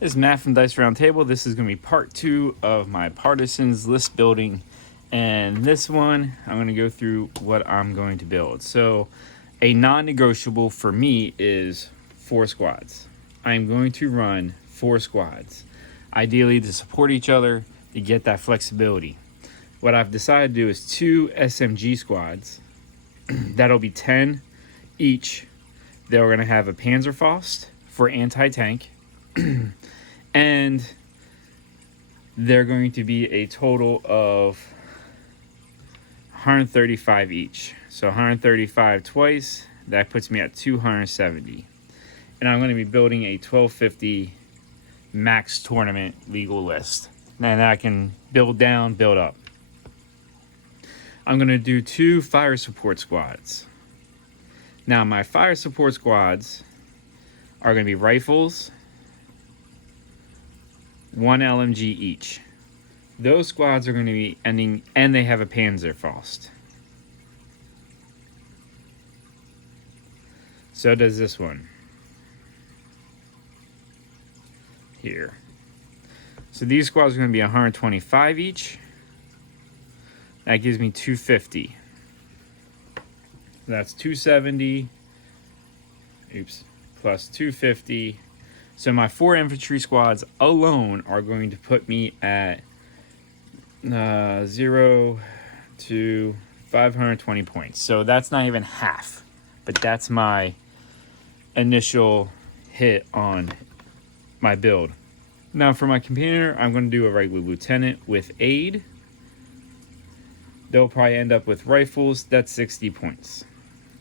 This is Matt from Dice Roundtable. This is going to be part 2 of my Partisans list building. And this one, I'm going to go through what I'm going to build. So, a non-negotiable for me is 4 squads. I'm going to run 4 squads. Ideally to support each other, to get that flexibility. What I've decided to do is 2 SMG squads. That'll be 10 each. They're going to have a Panzerfaust for anti-tank. And they're going to be a total of 135 each. So 135 twice, that puts me at 270. And I'm going to be building a 1250 max tournament legal list. And I can build down, build up. I'm going to do 2 fire support squads. Now my fire support squads are going to be rifles, 1 LMG each. Those squads are going to be ending, and they have a Panzerfaust. So does this one. Here. So these squads are going to be 125 each. That gives me 250. That's 270. Oops. Plus 250. So my 4 infantry squads alone are going to put me at 0 to 520 points. So that's not even half, but that's my initial hit on my build. Now for my companion, I'm going to do a regular lieutenant with aid. They'll probably end up with rifles. That's 60 points.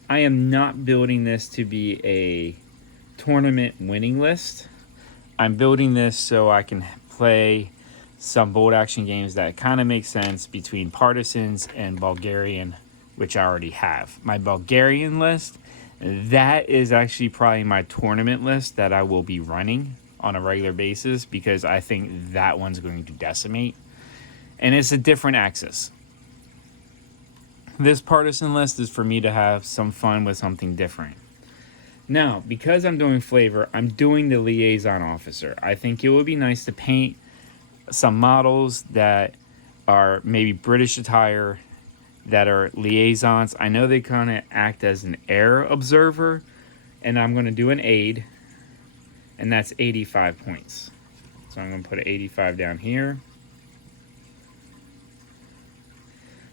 I am not building this to be a tournament winning list. I'm building this so I can play some bolt action games that kind of make sense between Partisans and Bulgarian, which I already have. My Bulgarian list, that is actually probably my tournament list that I will be running on a regular basis because I think that one's going to decimate. And it's a different axis. This Partisan list is for me to have some fun with something different. Now, because I'm doing flavor, I'm doing the liaison officer. I think it would be nice to paint some models that are maybe British attire that are liaisons. I know they kind of act as an air observer, and I'm going to do an aid, and that's 85 points. So I'm going to put an 85 down here.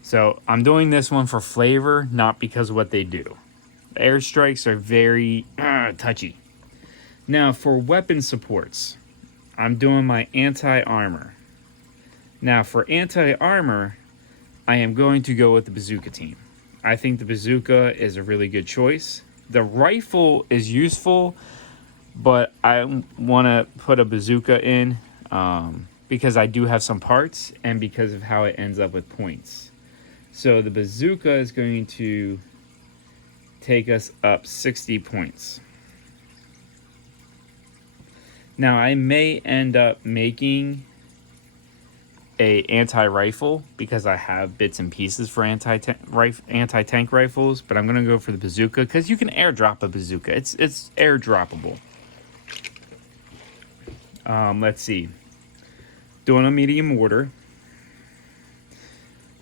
So I'm doing this one for flavor, not because of what they do. The airstrikes are very touchy. Now for weapon supports, I'm doing my anti-armor. Now for anti-armor, I am going to go with the bazooka team. I think the bazooka is a really good choice. The rifle is useful, but I want to put a bazooka in because I do have some parts and because of how it ends up with points. So the bazooka is going to take us up 60 points. Now I may end up making a anti-rifle because I have bits and pieces for anti-tank rifles, but I'm gonna go for the bazooka because you can airdrop a bazooka. It's airdroppable. Let's see. Doing a medium mortar.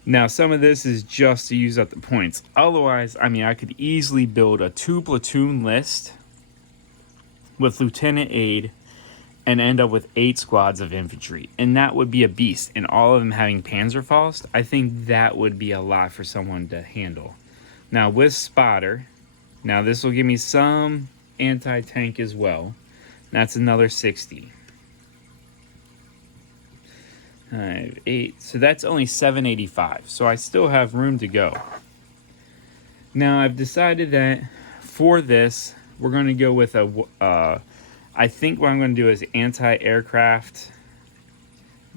Now, some of this is just to use up the points. Otherwise, I mean, I could easily build a 2-platoon list with lieutenant aid and end up with 8 squads of infantry. And that would be a beast. And all of them having Panzerfaust, I think that would be a lot for someone to handle. Now, with spotter, now this will give me some anti-tank as well. That's another 60. 8, so that's only 785, so I still have room to go. Now I've decided that for this we're going to go with I think what I'm going to do is anti-aircraft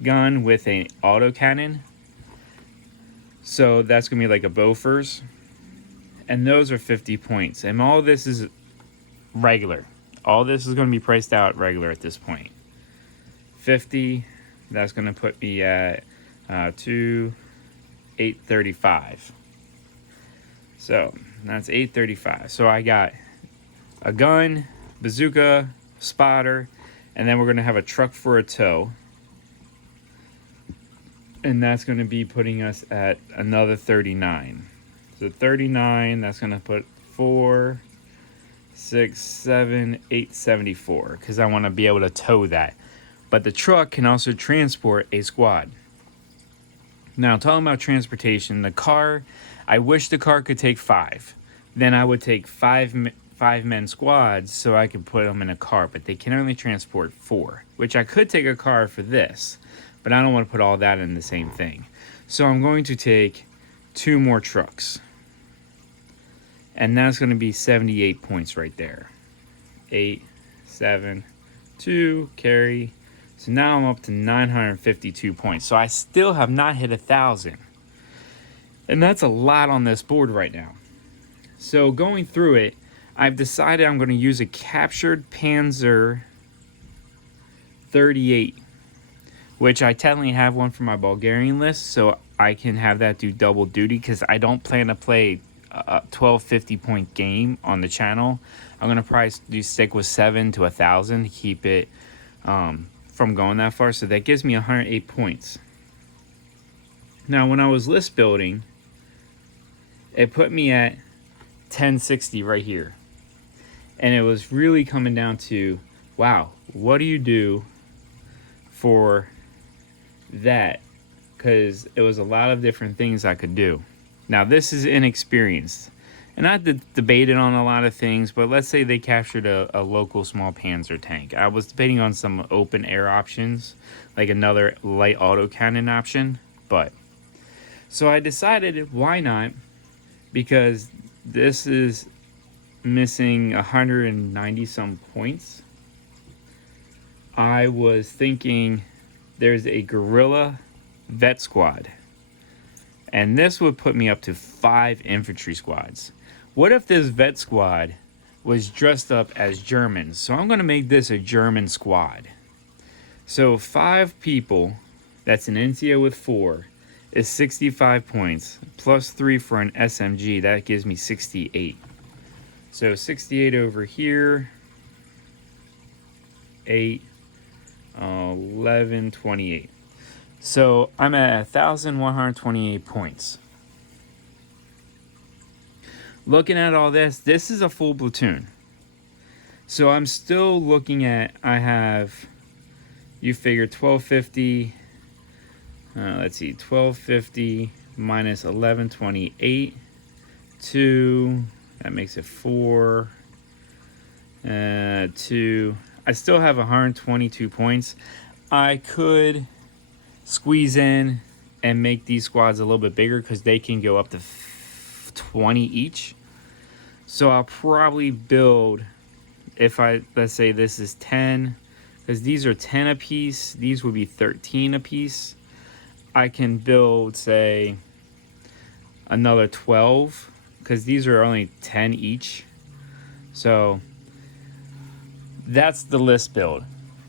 gun with an autocannon. So that's going to be like a Bofors, and those are 50 points, and all this is regular. All this is going to be priced out regular at this point. 50. That's going to put me at 835. So that's 835. So I got a gun, bazooka, spotter, And then we're going to have a truck for a tow. And that's going to be putting us at another 39. So 39, that's going to put 4, 6, 7, 8, 74. Because I want to be able to tow that. But the truck can also transport a squad. Now, talking about transportation, the car, I wish the car could take 5. Then I would take 5-man squads so I could put them in a car. But they can only transport 4. Which I could take a car for this. But I don't want to put all that in the same thing. So I'm going to take 2 more trucks. And that's going to be 78 points right there. 8, 7, 2, carry. So now I'm up to 952 points. So I still have not hit 1,000. And that's a lot on this board right now. So going through it, I've decided I'm going to use a captured Panzer 38. Which I technically have one for my Bulgarian list, so I can have that do double duty because I don't plan to play a 1250 point game on the channel. I'm going to probably stick with 7 to 1,000 to keep it from going that far. So that gives me 108 points. Now, when I was list building, it put me at 1060 right here. And it was really coming down to, wow, what do you do for that? Because it was a lot of different things I could do. Now, this is inexperienced. And I debated on a lot of things, but let's say they captured a local small Panzer tank. I was debating on some open air options, like another light autocannon option. But, so I decided, why not? Because this is missing 190 some points. I was thinking there's a guerrilla vet squad. And this would put me up to 5 infantry squads. What if this vet squad was dressed up as Germans? So I'm going to make this a German squad. So 5 people, that's an NCO with 4, is 65 points. Plus 3 for an SMG, that gives me 68. So 68 over here. 8, 11, 28. So I'm at 1,128 points. Looking at all this, this is a full platoon. So I'm still looking at, I have, you figure 1250, let's see, 1250 minus 1128, 2, that makes it 4, 2. I still have 122 points. I could squeeze in and make these squads a little bit bigger because they can go up to 20 each. So I'll probably build, if let's say this is 10, because these are 10 apiece, these would be 13 apiece. I can build, say, another 12, because these are only 10 each. So that's the list build.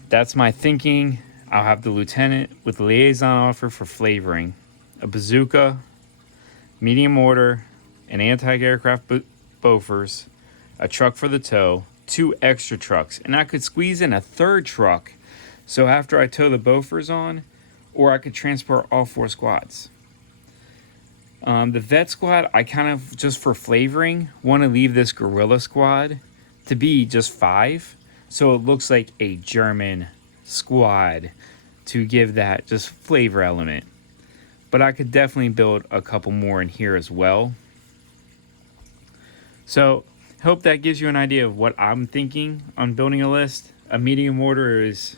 That's my thinking. I'll have the lieutenant with liaison offer for flavoring, a bazooka, medium mortar, an anti-aircraft Bofors, a truck for the tow, 2 extra trucks, and I could squeeze in a 3rd truck. So after I tow the Bofors on, or I could transport all 4 squads. The vet squad, I kind of, just for flavoring, want to leave this guerrilla squad to be just 5. So it looks like a German squad to give that just flavor element. But I could definitely build a couple more in here as well. So hope that gives you an idea of what I'm thinking on building a list. A medium mortar is,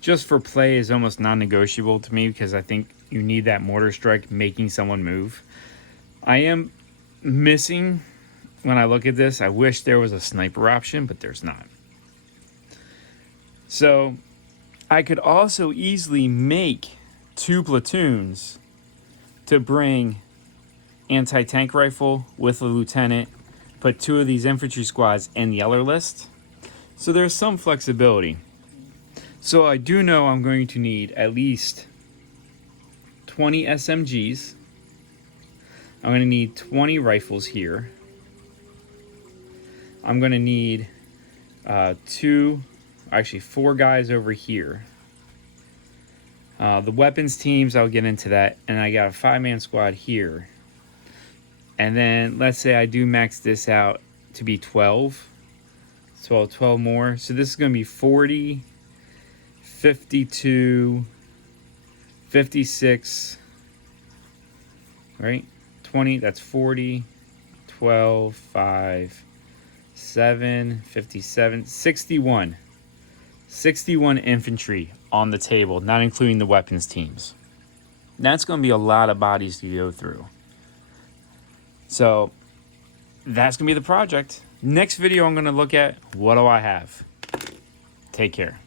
just for play, is almost non-negotiable to me because I think you need that mortar strike making someone move. I am missing, when I look at this, I wish there was a sniper option, but there's not. So I could also easily make 2 platoons to bring anti-tank rifle with a lieutenant, put 2 of these infantry squads in the other list. So there's some flexibility. So I do know I'm going to need at least 20 SMGs. I'm going to need 20 rifles here. I'm going to need 2 actually 4 guys over here. The weapons teams, I'll get into that. And I got a 5-man squad here. And then let's say I do max this out to be 12. So 12 more. So this is going to be 40, 52, 56, right? 20, that's 40, 12, 5, 7, 57, 61. 61 infantry on the table, not including the weapons teams. That's going to be a lot of bodies to go through. So that's going to be the project. Next video, I'm going to look at what do I have. Take care.